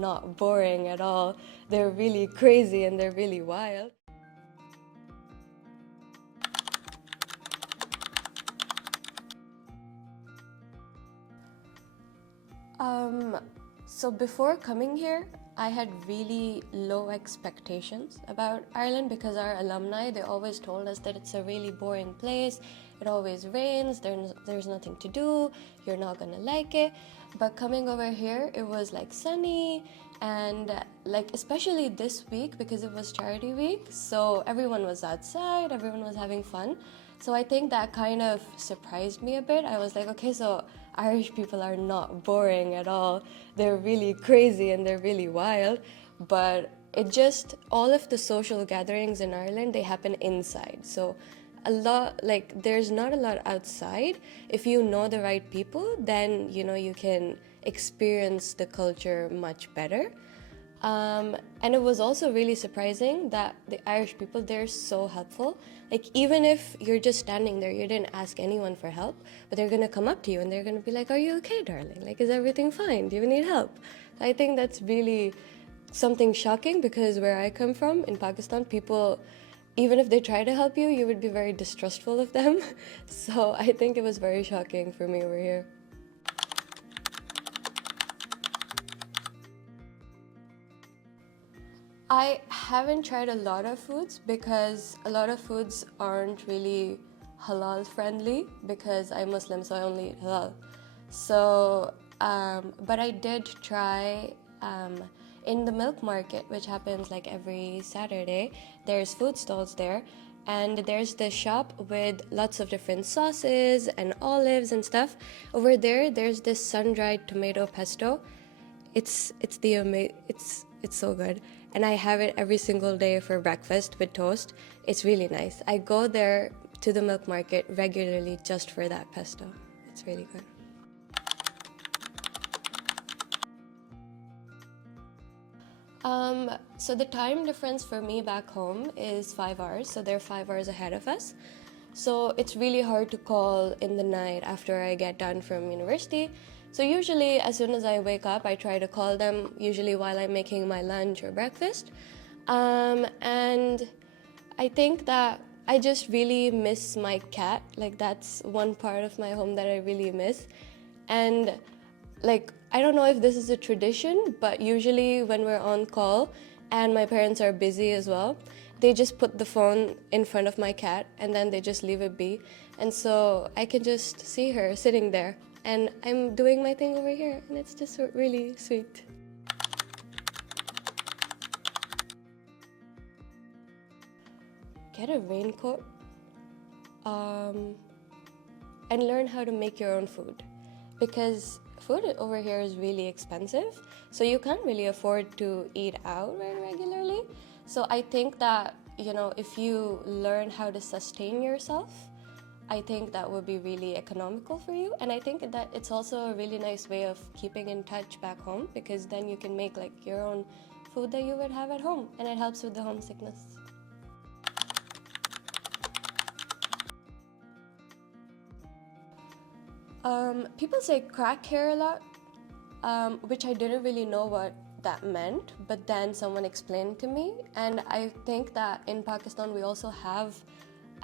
not boring at all. They're really crazy and they're really wild. So before coming here, I had really low expectations about Ireland because our alumni, they always told us that it's a really boring place. It always rains, there's nothing to do, you're not gonna like it. But coming over here, it was like sunny and like especially this week because it was charity week. So everyone was outside, everyone was having fun. So I think that kind of surprised me a bit. I was like, okay, so Irish people are not boring at all. They're really crazy and they're really wild. But it just, all of the social gatherings in Ireland, they happen inside. So a lot, like, there's not a lot outside. If you know the right people, then, you know, you can experience the culture much better. And it was also really surprising that the Irish people, they're so helpful. Like, even if you're just standing there, you didn't ask anyone for help, but they're gonna come up to you and they're gonna be like, are you okay, darling? Like, is everything fine? Do you need help? I think that's really something shocking because where I come from in Pakistan, people, even if they try to help you, you would be very distrustful of them. So I think it was very shocking for me over here. I haven't tried a lot of foods because a lot of foods aren't really halal friendly because I'm Muslim, so I only eat halal. So, but I did try in the milk market, which happens like every Saturday. There's food stalls there, and there's this shop with lots of different sauces and olives and stuff. Over there, there's this sun-dried tomato pesto. It's so good, and I have it every single day for breakfast with toast. It's really nice. I go there to the milk market regularly just for that pesto. It's really good. So the time difference for me back home is 5 hours, so they're 5 hours ahead of us. So it's really hard to call in the night after I get done from university. So usually as soon as I wake up, I try to call them, usually while I'm making my lunch or breakfast. And I think that I just really miss my cat. Like, that's one part of my home that I really miss. And like, I don't know if this is a tradition, but usually when we're on call and my parents are busy as well, they just put the phone in front of my cat and then they just leave it be. And so I can just see her sitting there and I'm doing my thing over here, and it's just really sweet. Get a raincoat and learn how to make your own food, because food over here is really expensive, so you can't really afford to eat out very regularly. So I think that, you know, if you learn how to sustain yourself, I think that would be really economical for you. And I think that it's also a really nice way of keeping in touch back home, because then you can make like your own food that you would have at home, and it helps with the homesickness. People say crack here a lot, which I didn't really know what that meant, but then someone explained to me, and I think that in Pakistan we also have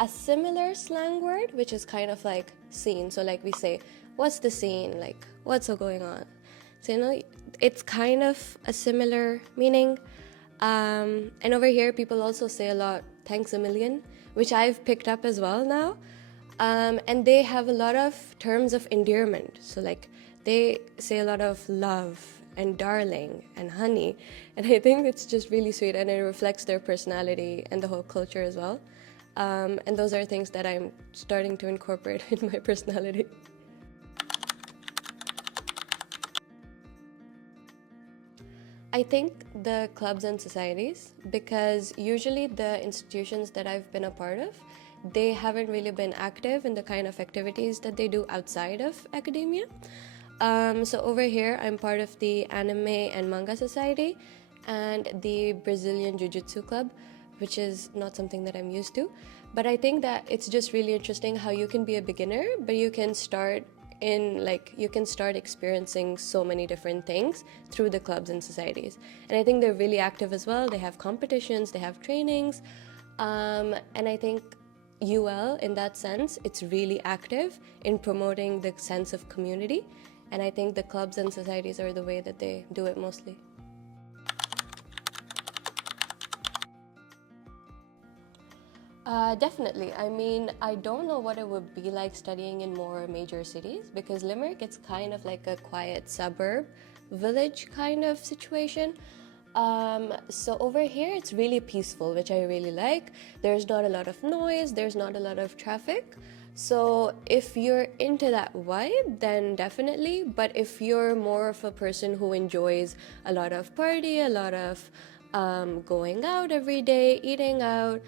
a similar slang word, which is kind of like scene. So like we say, what's the scene? Like, what's going on? So, you know, it's kind of a similar meaning. And over here, people also say a lot, thanks a million, which I've picked up as well now. And they have a lot of terms of endearment. So like they say a lot of love and darling and honey. And I think it's just really sweet, and it reflects their personality and the whole culture as well. And those are things that I'm starting to incorporate in my personality. I think the clubs and societies, because usually the institutions that I've been a part of, they haven't really been active in the kind of activities that they do outside of academia. So over here, I'm part of the Anime and Manga Society and the Brazilian Jiu-Jitsu Club, which is not something that I'm used to. But I think that it's just really interesting how you can be a beginner, but you can start you can start experiencing so many different things through the clubs and societies. And I think they're really active as well. They have competitions, they have trainings, and I think UL, in that sense, it's really active in promoting the sense of community, and I think the clubs and societies are the way that they do it mostly. Definitely. I mean, I don't know what it would be like studying in more major cities, because Limerick, it's kind of like a quiet suburb, village kind of situation. So over here, it's really peaceful, which I really like. There's not a lot of noise, there's not a lot of traffic. So if you're into that vibe, then definitely. But if you're more of a person who enjoys a lot of party, a lot of going out every day, eating out,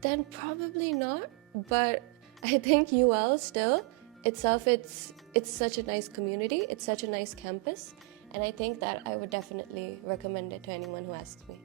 then probably not. But I think UL still itself, it's such a nice community, it's such a nice campus, and I think that I would definitely recommend it to anyone who asks me.